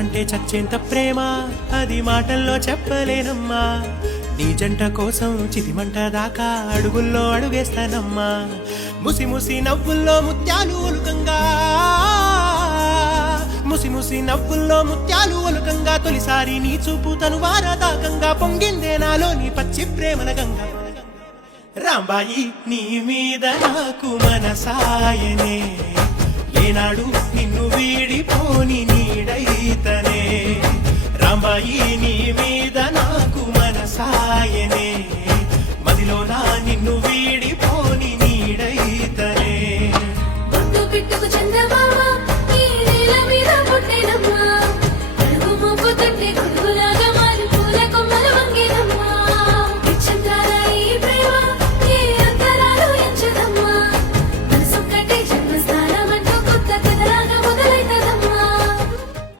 నువ్వంటే చచ్చేంత ప్రేమ అది మాటల్లో చెప్పలేనమ్మా నీ జంట కోసం చితిమంట దాకా అడుగుల్లో అడుగేస్తానమ్మా ముసి ముసి నవ్వుల్లో ముత్యాలు ఒలుకంగా ముసి ముసి నవ్వుల్లో ముత్యాలు ఒలుకంగా తొలిసారి నీ చూపు తను వారదాకంగా పొంగిందే నాలో నీ పచ్చి ప్రేమల గంగా రాంబాయి నీ మీద నాకు మనసాయనే ఏనాడు నిన్ను వీడిపోని నీడైతనే రాంబాయి